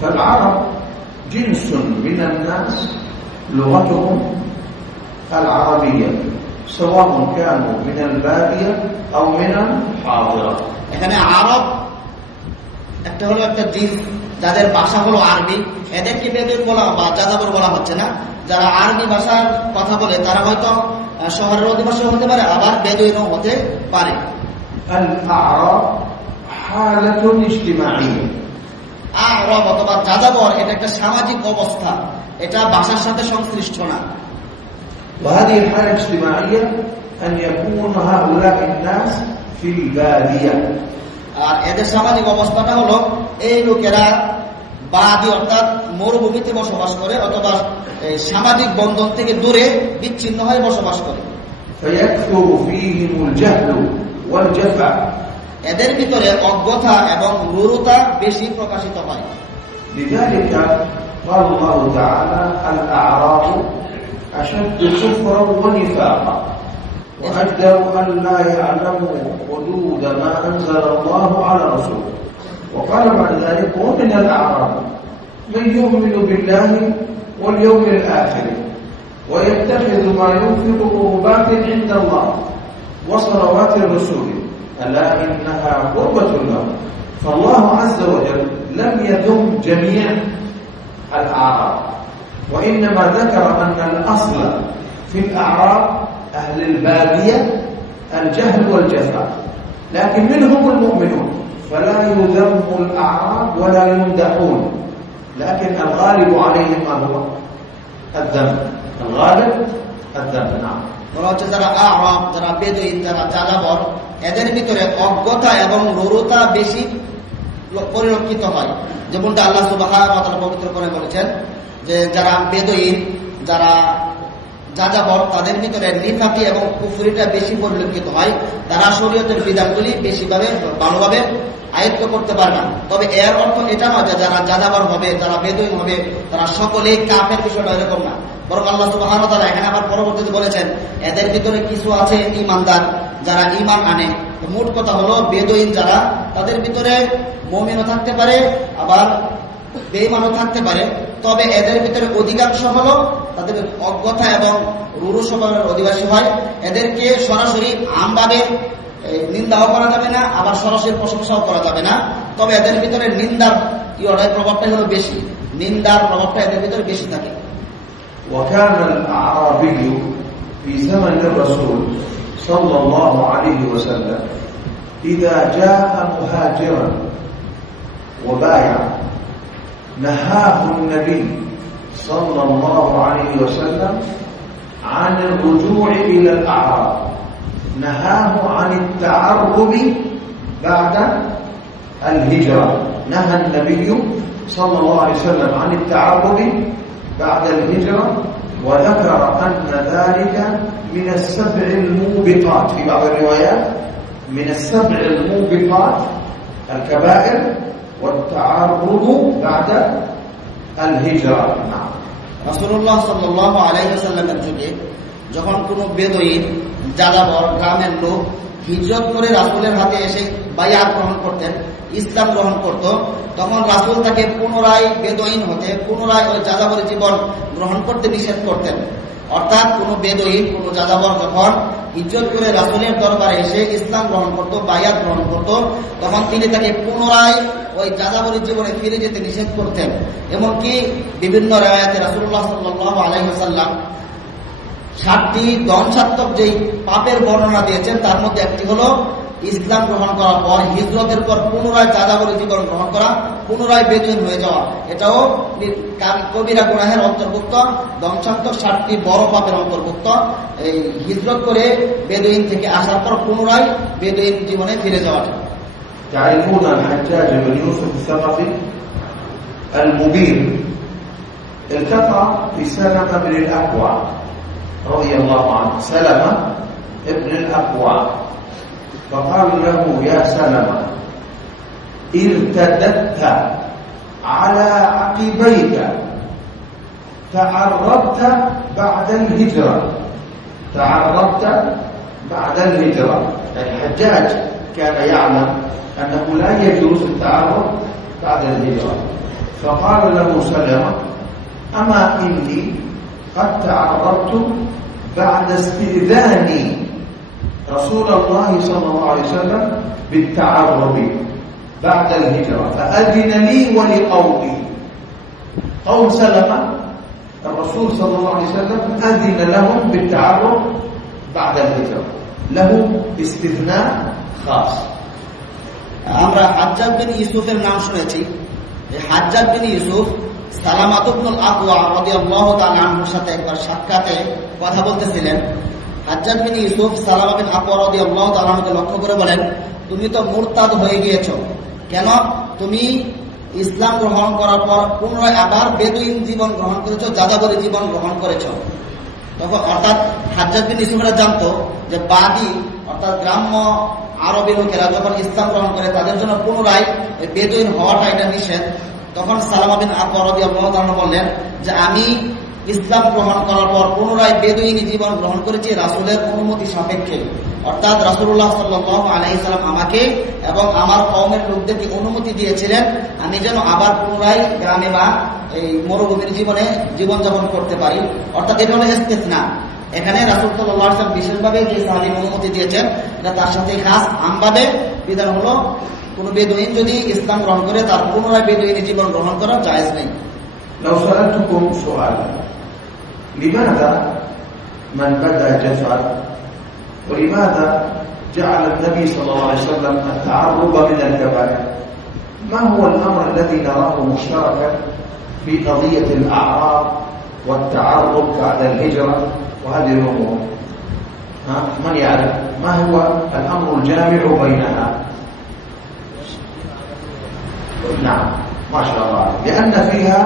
فالعرب جنس من الناس لغتهم العربية سواء كانوا من البادية أو من الحاضرة. এখানে আরব একটা হলো একটা জিন্স যাদের ভাষা হলো আরবি, এদেরকে বেদুইন বলা বা যাযাবর বলা হচ্ছে না। যারা আরবি ভাষার কথা বলে তারা হয়তো শহরের অধিবাসী হতে পারে, আবার বেদুইনও হতে পারে। الأعراب حالة اجتماعية. আরব অথবা যাযাবর এটা একটা সামাজিক অবস্থা, এটা ভাষার সাথে সংশ্লিষ্ট না। وهذه الحالة الاجتماعية أن يكون هؤلاء الناس في البادية. আর এদের সামাজিক অবস্থাটা হলো এই লোকেরা বাদি অর্থাৎ মরুভূমিতে বসবাস করে অথবা সামাজিক বন্ধন থেকে দূরে বিচ্ছিন্ন হয়ে বসবাস করে। فيكثر فيهم الجهل والجفا. এদের ভিতরে অজ্ঞতা এবং রূঢ়তা বেশি প্রকাশিত হয়। لذلك قال الله تعالى الأعراب أشد كفرا ونفاقا وأجدروا أن لا يعلموا حدود ما أنزل الله على رسوله. وقال بعد ذلك ومن الأعراب من يؤمن بالله واليوم الآخر ويتخذ ما ينفق قربات عند الله وصلوات الرسول ألا إنها قربة لهم. فالله عز وجل لم يذم جميع الأعراب، وإنما ذكر أن الأصل في الأعراب أهل البادية الجهل والجفاء، لكن منهم المؤمنون فلا يذم الأعراب ولا يمدحون، لكن الغالب عليهم ما هو الذم، الغالب الذم. نعم. যারা আরব, যারা বেদুইন, যারা যাযাবর, এদের ভিতরে অজ্ঞতা এবং রূঢ়তা বেশি পরিলক্ষিত হয়। যেমনটা আল্লাহ সুবহানাহু ওয়া তাআলা পবিত্র কোরআনে বলেছেন যে যারা বেদুইন, যারা যাযাবর, তাদের ভিতরে নিফাকি এবং কুফরিটা বেশি পরিলক্ষিত হয়। তারা শরীয়তের বিধানগুলি বেশিভাবে ভালোভাবে আয়ত্ত করতে পারে না। তবে এর অর্থ এটা নয় যে যারা যাযাবর হবে, যারা বেদুইন হবে, তারা সকলেই কাফের, বিষয়টা এরকম না। বরং আল্লাহ সুবহানাহু ওয়া তাআলা এখানে আবার পরবর্তীতে বলেছেন এদের ভিতরে কিছু আছে ঈমানদার, যারা ঈমান আনে। মোট কথা হলো বেদুইন যারা, তাদের ভিতরে মুমিনও থাকতে পারে আবার বেঈমানও থাকতে পারে। তবে এদের ভিতরে অধিকাংশ হলো তাদের অজ্ঞতা এবং রূঢ় স্বভাবের অধিবাসী হয়। এদেরকে সরাসরি আমভাবে নিন্দাও করা যাবে না, আবার সরাসরি প্রশংসাও করা যাবে না। তবে এদের ভিতরে নিন্দার প্রভাবটাই হলো বেশি, নিন্দার প্রভাবটা এদের ভিতরে বেশি থাকে। وكان الأعرابي في زمن الرسول صلى الله عليه وسلم إذا جاء مهاجرا وبايع نهاه النبي صلى الله عليه وسلم عن الرجوع إلى الأعراب، نهاه عن التعرب بعد الهجرة. نهى النبي صلى الله عليه وسلم عن التعرب بعد الهجرة، وذكر أن ذلك من السبع الموبقات في بعض الروايات، من السبع الموبقات الكبائر والتعرب بعد الهجرة. نعم. রাসূলুল্লাহ সাল্লাল্লাহু আলাইহি ওয়াসাল্লামের যুগে যখন কোনো বেদুইন, যাযাবর, গ্রামের লোক হিজরত করে রাসূলের হাতে এসে বায়াত গ্রহণ করতেন, ইসলাম গ্রহণ করত, তখন রাসূল তাকে পুনরায় বেদুইন হতে, পুনরায় ওই যাযাবরের জীবন গ্রহণ করতে নিষেধ করতেন। অর্থাৎ কোনো বেদুইন, কোনো যাযাবর যখন হিজরত করে রাসূলের দরবারে এসে ইসলাম গ্রহণ করত, বায়াত গ্রহণ করত, তখন তিনি তাকে পুনরায় ওই যাযাবরের জীবনে ফিরে যেতে নিষেধ করতেন। এমনকি বিভিন্ন রিওয়ায়াতে রাসূলুল্লাহ সাল্লাল্লাহু আলাইহি ওয়াসাল্লাম 7টি ধ্বংসাত্মক যেই পাপের বর্ণনা দিয়েছেন, তার মধ্যে একটি হলো ইসলাম গ্রহণ করার পর, হিজরতের পর পুনরায় যাযাবরের জীবন গ্রহণ করা, পুনরায় বেদুইন হয়ে যাওয়া। এটাও কবিরা গুনাহের অন্তর্ভুক্ত, ধ্বংসাত্মক 7টি বড় পাপের অন্তর্ভুক্ত। এই হিজরত করে বেদুইন থেকে আসার পর পুনরায় বেদুইন জীবনে ফিরে যাওয়াটা। تعرفون الحجاج بن يوسف الثقفي المبير التقى بسلمة بن الأكوع رضي الله عنه، سلمة ابن الأكوع، فقال له يا سلمة ارتددت على عقبيك، تعربت بعد الهجرة، تعربت بعد الهجرة. الحجاج كان يعلم أنه لا يجوز التعرب بعد الهجرة، فقال له سلمة: أما إني قد تعرضت بعد استئذان رسول الله صلى الله عليه وسلم بالتعرض بعد الهجرة فأذن لي ولقومي. قوم سلمة الرسول صلى الله عليه وسلم أذن لهم بالتعرض بعد الهجرة، له استثناء خاص. আমরা হাজ্জাজ বিন ইউসুফের নাম শুনেছি। এই হাজ্জাজ বিন ইউসুফ সালামাত ইবনুল আকওয়া রাদিয়াল্লাহু তাআলা আনহুর সাথে একবার সাক্ষাতে কথা বলতেছিলেন। হাজ্জাজ বিন ইউসুফ সালামা বিন আকওয়া রাদিয়াল্লাহু তাআলা আনহুকে লক্ষ্য করে বলেন, তুমি তো মুরতাদ হয়ে গিয়েছো, কেন তুমি ইসলাম গ্রহণ করার পর পুনরায় আবার বেদুইন জীবন গ্রহণ করেছো, যাযাবরী জীবন গ্রহণ করেছো? তখন অর্থাৎ হাজ্জাজ বিন ইউসুফরা জানতো যে বাদী অর্থাৎ গ্রাম্য আরবি লোকেরা যখন ইসলাম গ্রহণ করে তাদের জন্য পুনরায় বেদুইন হওয়াটা এটা নিষেধ। তখন সালামা বিন আকওয়া রাদিয়াল্লাহু তাআলা বললেন যে আমি ইসলাম গ্রহণ করার পর পুনরায় বেদুইনি জীবন গ্রহণ করেছি রাসূলের অনুমতি সাপেক্ষে। অর্থাৎ রাসূলুল্লাহ সাল্লাল্লাহু আলাইহি সাল্লাম আমাকে এবং আমার কওমের লোকদেরকে অনুমতি দিয়েছিলেন আমি যেন আবার পুনরায় গ্রামে বা এই মরুভূমির জীবনে জীবনযাপন করতে পারি। অর্থাৎ এটা হলো ইস্তিসনা। এখানে রাসূল সাল্লাল্লাহু আলাইহি ওয়াসাল্লাম বিশেষভাবে যে সাহাবী অনুমতি দিয়েছেন এটা তার সাথে খাস আমভাবে বিধান হলো কোন বেদুইন যদি ইসলাম গ্রহণ করে তার পুনরায় বেদুইনি জীবন গ্রহণ করা জায়েজ নেই। لو سألتكم سؤالا: لماذا من بدا جفا؟ ولماذا جعل النبي صلى الله عليه وسلم التعرض من الكبائر؟ ما هو الأمر الذي نراه مشتركا في قضية الأعراض والتعرض بعد الهجرة وهذه الأمور؟ من يعرف ما هو الأمر الجامع بينها؟ نعم ما شاء الله، لأن فيها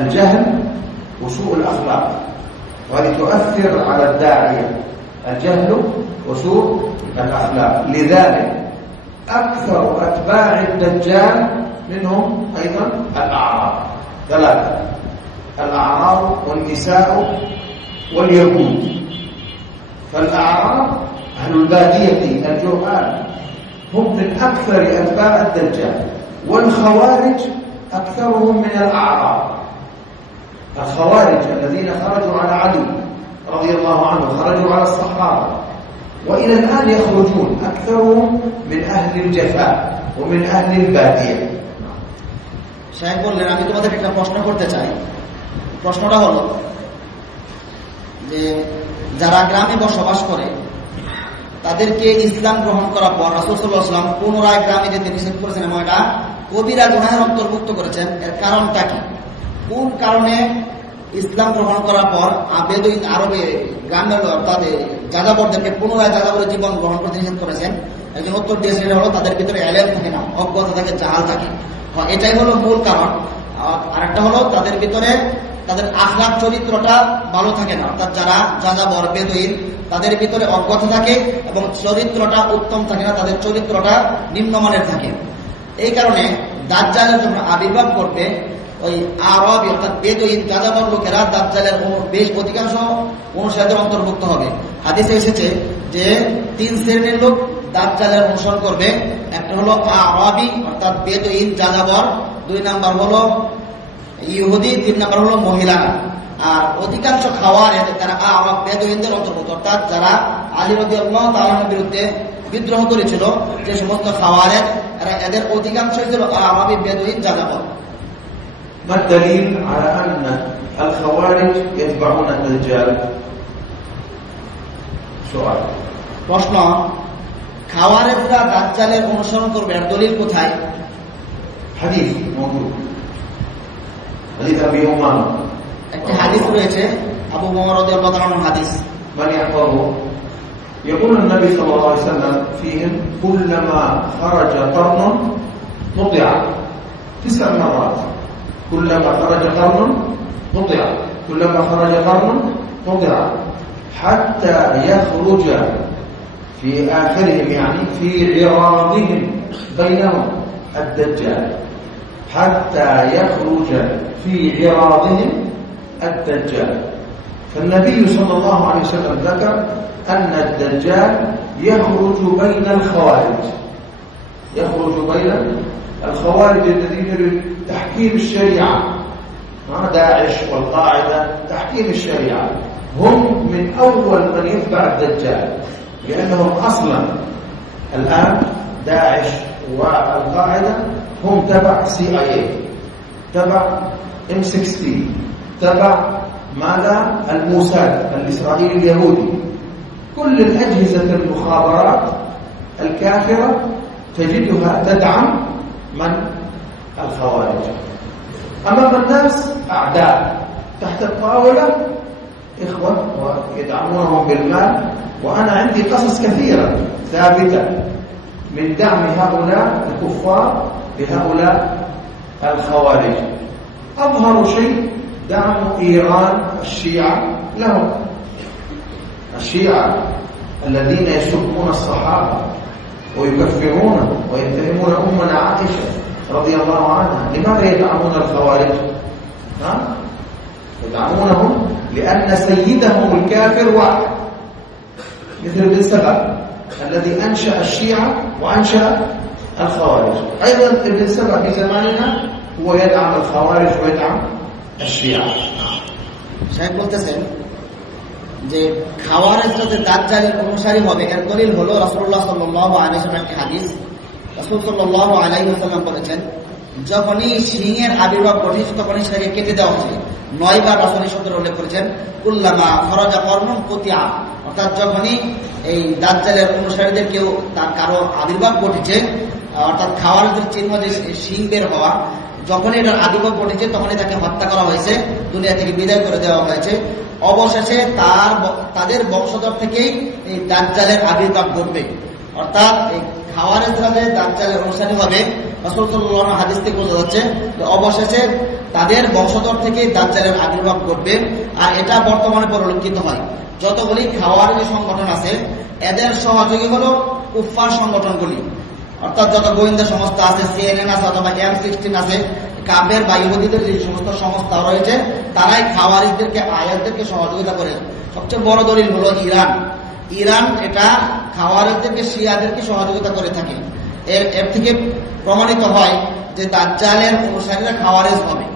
الجهل وسوء الأخلاق، وهذه تؤثر على الداعية، الجهل وسوء الأخلاق. لذلك أكثر أتباع الدجال منهم أيضا الأعراب، ثلاثة: الأعراب والنساء واليهود. فالأعراب أهل البادية الجهال هم من أكثر أتباع الدجال، والخوارج أكثرهم من الأعراب. الخوارج الذين خرجوا على علي رضي الله عنه، خرجوا على الصحابة، وإلى الآن يخرجون، أكثرهم من أهل الجفاء ومن أهل البادية. শাইখ বললেন, আমি তোমাদের একটা প্রশ্ন করতে চাই। প্রশ্নটা হলো যে যারা গ্রামে বসবাস করে তাদেরকে ইসলাম গ্রহণ করার পর রাসূল সাল্লাল্লাহু আলাইহি ওয়াসাল্লাম পুনরায় গ্রামে যেতে নিষেধ করেছেন এবং এটা কবিরা গুনাহের অন্তর্ভুক্ত করেছেন। এর কারণটা কি? কোন কারণে ইসলাম গ্রহণ করার পর বেদুইন আরবে গ্রামের অর্থাৎ যাযাবরদেরকে পুনরায় যাযাবরের জীবন গ্রহণ করতে নিষেধ করেছেন? একজন উত্তর দিয়েছেন হলো তাদের ভিতরে এলেম থাকে না, অজ্ঞতা থাকে, জাহাল থাকে। এটাই হলো মূল কারণ। আর একটা হলো তাদের ভিতরে তাদের আখলাক চরিত্রটা ভালো থাকে না, অর্থাৎ যারা যাযাবর বেদুইন তাদের ভিতরে অজ্ঞতা থাকে এবং চরিত্রটা উত্তম থাকে না, তাদের চরিত্রটা নিম্নমানের থাকে। এই কারণে দাজ্জালের যখন আবির্ভাব করবে ওই আরবি অর্থাৎ বেদুইন যাযাবর লোকেরা দাজ্জালের বেশ অধিকাংশ অনুসারীদের অন্তর্ভুক্ত হবে। হাদিসে এসেছে যে 3 শ্রেণীর লোক দাজ্জালের অনুসরণ করবে। একটা হলো আরবি অর্থাৎ বেদুইন যাযাবর, 2 নাম্বার হলো ইহুদি, 3 নাম্বার হলো মহিলারা। আর অধিকাংশ খাওয়ারের তারা আরব বেদুইনদের অন্তর্ভুক্ত, অর্থাৎ যারা আলী রাদিয়াল্লাহু তাআলার বিরুদ্ধে বিদ্রোহ করেছিল যে সমস্ত খাওয়ারের এদের অধিকাংশই ছিল আরবি বেদুইন যাযাবর। ما الدليل على أن الخوارج يتبعون الدجال؟ سؤال. প্রশ্ন, খাওয়ারেজরা দাজ্জালের অনুসরণ করবে, এর দলিল কোথায়? حديث موجود، حديث أبي أمامة. একটা হাদিস রয়েছে আবু উমামা রাদিয়াল্লাহু তাআলা আনহু হাদিস। من يحفظه؟ يقول النبي صلى الله عليه وسلم فيهم: كلما خرج قرن قطع 9 مرات. كلما خرج قرن قطع، كلما خرج قرن قطع، حتى يخرج في آخرهم، يعني في عراضهم بينهم الدجال، حتى يخرج في عراضهم الدجال. فالنبي صلى الله عليه وسلم ذكر أن الدجال يخرج بين الخوارج، يخرج بين الخوارج الذين يريد تحكيم الشريعة، داعش والقاعدة تحكيم الشريعة، هم من أول من يتبع الدجال، لأنهم أصلا الآن داعش والقاعدة هم تبع CIA، تبع M16، تبع ماذا؟ الموساد الإسرائيلي اليهودي. كل الأجهزة المخابرات الكافرة تجدها تدعم من؟ الخوارج. أمام الناس أعداء، تحت الطاولة إخوة ويدعمونهم بالمال. وأنا عندي قصص كثيرة ثابتة من دعم هؤلاء الكفار لهؤلاء الخوارج. أظهر شيء دعم إيران الشيعة لهم، الشيعة الذين يسبون الصحابة ويكفرونهم ويتهمون أمنا عائشة رضي الله عنها. لماذا يدعمون الخوارج؟ يدعمونهم لأن سيدهم الكافر واحد، مثل ابن سبأ الذي أنشأ الشيعة وأنشأ الخوارج. أيضا ابن سبأ في زماننا هو يدعم الخوارج ويدعم الشيعة. শেখ বলতেছেন যে খাওয়ারেজরা যে দাজ্জালের অনুসারী হবে এর দলিল হলো রাসূলুল্লাহ সাল্লাল্লাহু আলাইহি ওয়াসাল্লামের একটি হাদিস। রাসূল সাল্লাল্লাহু আলাইহি ওয়াসাল্লাম বলেছেন, যখনই সিংহের আবির্ভাব ঘটে তখনই সেটাকে কেটে দেওয়া হয়। 9 বার রাসূল শব্দের উল্লেখ করেছেন, কুল্লামা খরাজা কর্নুন কুতিয়া, অর্থাৎ যখনই এই দাজ্জালের অনুসারীদের কেউ তার কারো আবির্ভাব ঘটেছে, অর্থাৎ খাওয়ারেজের চিহ্ন যে সিং বের হওয়া, যখন এটার আবির্ভাব ঘটেছে তখনই তাকে হত্যা করা হয়েছে, দুনিয়া থেকে বিদায় করে দেওয়া হয়েছে। অবশেষে তাদের বংশধর থেকেই এই দাজ্জালের আবির্ভাব ঘটবে। অর্থাৎ এই খাওয়ারেজরা যে দাজ্জালের অনুসারী হবে, রাসূল সাল্লাল্লাহু আলাইহি হাদিস থেকে বোঝা যাচ্ছে যে অবশেষে তাদের বংশধর থেকেই দাজ্জালের আবির্ভাব ঘটবে। আর এটা বর্তমানে পরিলক্ষিত হয়। যতগুলি খাওয়ারেজ সংগঠন আছে এদের সহযোগী হলো কুফফার সংগঠনগুলি, অর্থাৎ যত গোয়েন্দা সংস্থা আছে, CNN আছে অথবা M16 আছে, কাফের বা ইহুদিদের যে সমস্ত সংস্থা রয়েছে তারাই খাওয়ারিজদেরকে আয়াতদেরকে সহযোগিতা করে। সবচেয়ে বড় দলিল হলো ইরান এটা খাওয়ারিজদেরকে শিয়াদেরকে সহযোগিতা করে থাকে। এর থেকে প্রমাণিত হয় যে দাজ্জালের অনুসারীরা খাওয়ারিজ হবে।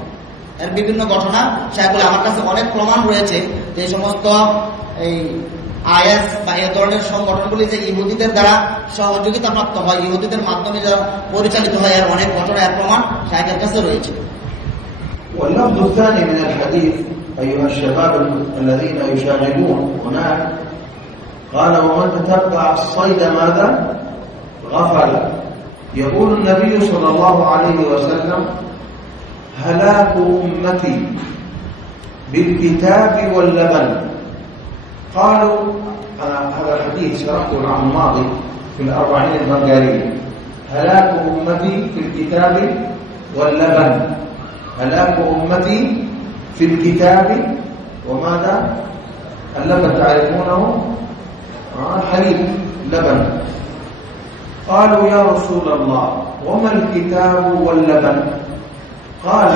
এর বিভিন্ন ঘটনা সেগুলো আমার কাছে অনেক প্রমাণ রয়েছে যে সমস্ত এই আইএস বা এ ধরনের সংগঠনগুলি যে ইহুদিদের দ্বারা সহযোগিতা প্রাপ্ত হয়, ইহুদিদের মাধ্যমে যারা পরিচালিত হয়, এর অনেক ঘটনা এর প্রমাণ শাইখের কাছে রয়েছে। واللفظ الثاني من الحديث أيها الشباب الذين يشاهدون هناك قال ومن تتبع الصيد ماذا؟ غفل. يقول النبي صلى الله عليه وسلم هلاك أمتي بالكتاب واللبن. قالوا هذا الحديث شرحته العام الماضي في 40 المنقارية. هلاك أمتي في الكتاب واللبن. هلاك أمتي في الكتاب وماذا؟ اللبن تعرفونه؟ حليب لبن. قالوا يا رسول الله وما الكتاب واللبن؟ قال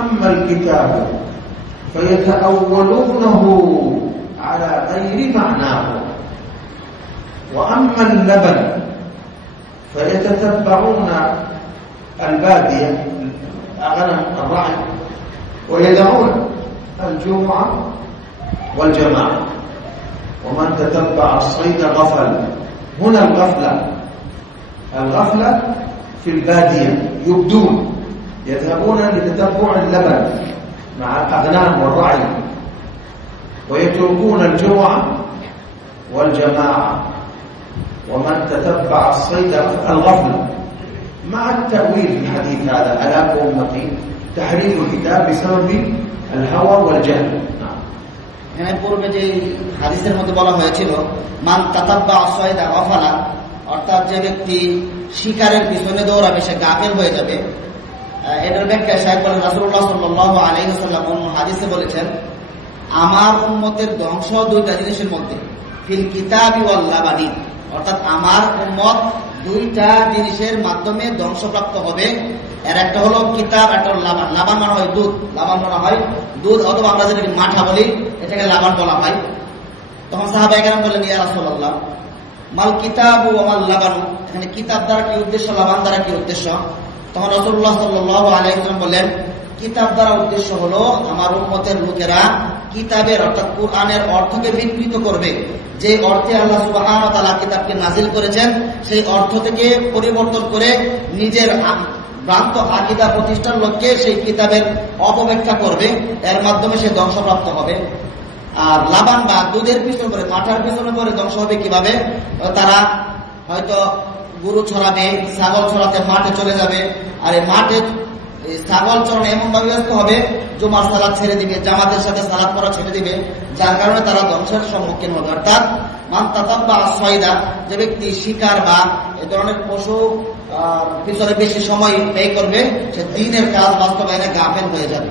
أما الكتاب فيتأولونه على غير معناه، وأما اللبن فيتتبعون البادية غنم الرعي ويدعون الجمعة والجماعة. ومن تتبع الصيد غفل. هنا الغفلة في البادية، يبدون يذهبون لتتبع اللبن مع الأغنام والرعي ويتركون الجمعة والجماعة. ومن تتبع الصيد الغفل. مع التأويل في الحديث هذا هلاك أمتي تحريف الكتاب بسبب الهوى والجهل. এখানে পূর্বে যে হাদিসের মধ্যে বলা হয়েছিল মান তাতাব্বা আসয়দা গাফালা, অর্থাৎ যে ব্যক্তি শিকারের পিছনে দৌড়াবে সে গাফেল হয়ে যাবে। এটার ব্যাখ্যা শাইখ বলেন রাসূলুল্লাহ সাল্লাল্লাহু আলাইহি ওয়াসাল্লাম অন্য হাদিসে বলেছেন আমার উম্মতের ধ্বংস দুইটা জিনিসের মধ্যে, ফিল কিতাবি ওয়াল লাবানি, অর্থাৎ আমার উম্মত দুইটা জিনিসের মাধ্যমে ধ্বংসপ্রাপ্ত হবে। এর একটা হলো কিতাব, একটা হলো লাবান। লাবান মানে হয় দুধ, লাবান মানে হয় দুধ, অথবা আমরা যেটাকে মাঠা বলি এটাকে লাবান বলা হয়। তখন সাহাবায়ে কেরাম বললেন ইয়া রাসূলুল্লাহ মাল কিতাব ও মাল লাবান, এখানে কিতাব দ্বারা কি উদ্দেশ্য, লাবান দ্বারা কি উদ্দেশ্য? তখন রাসূলুল্লাহ সাল্লাল্লাহু আলাইহি ওয়াসাল্লাম বললেন, কিতাব দ্বারা উদ্দেশ্য হলো আমার উম্মতের লোকেরা কিতাবের অর্থাৎ কুরআনের অর্থকে বিকৃত করবে। যে অর্থে আল্লাহ সুবহানাহু ওয়া তাআলা কিতাবকে নাযিল করেছেন সেই অর্থ থেকে পরিবর্তন করে নিজের ভ্রান্ত আকীদা প্রতিষ্ঠার লক্ষ্যে সেই কিতাবের অপব্যাখ্যা করবে, এর মাধ্যমে সে ধ্বংসপ্রাপ্ত হবে। আর লাবান বা দুধের পিছনে করে, মাঠার পিছনে করে ধ্বংস হবে কিভাবে? তারা হয়তো গরু ছড়াবে, ছাগল ছড়াতে মাঠে চলে যাবে, আর এই মাঠে ছাগল চরণ এমন ভাবে ব্যস্ত হবে জুমার সালাত ছেড়ে দিবে, জামাতের সাথে সালাত পড়া ছেড়ে দিবে, যার কারণে তারা ধ্বংসের সম্মুখীন হবে। অর্থাৎ মান তাতাব্বা আসওয়াইদা, যে ব্যক্তি শিকার বা এ ধরনের পশু পিছনে বেশি সময় ব্যয় করবে সে দ্বীনের কাজ বাস্তবায়নে গাফেল হয়ে যাবে।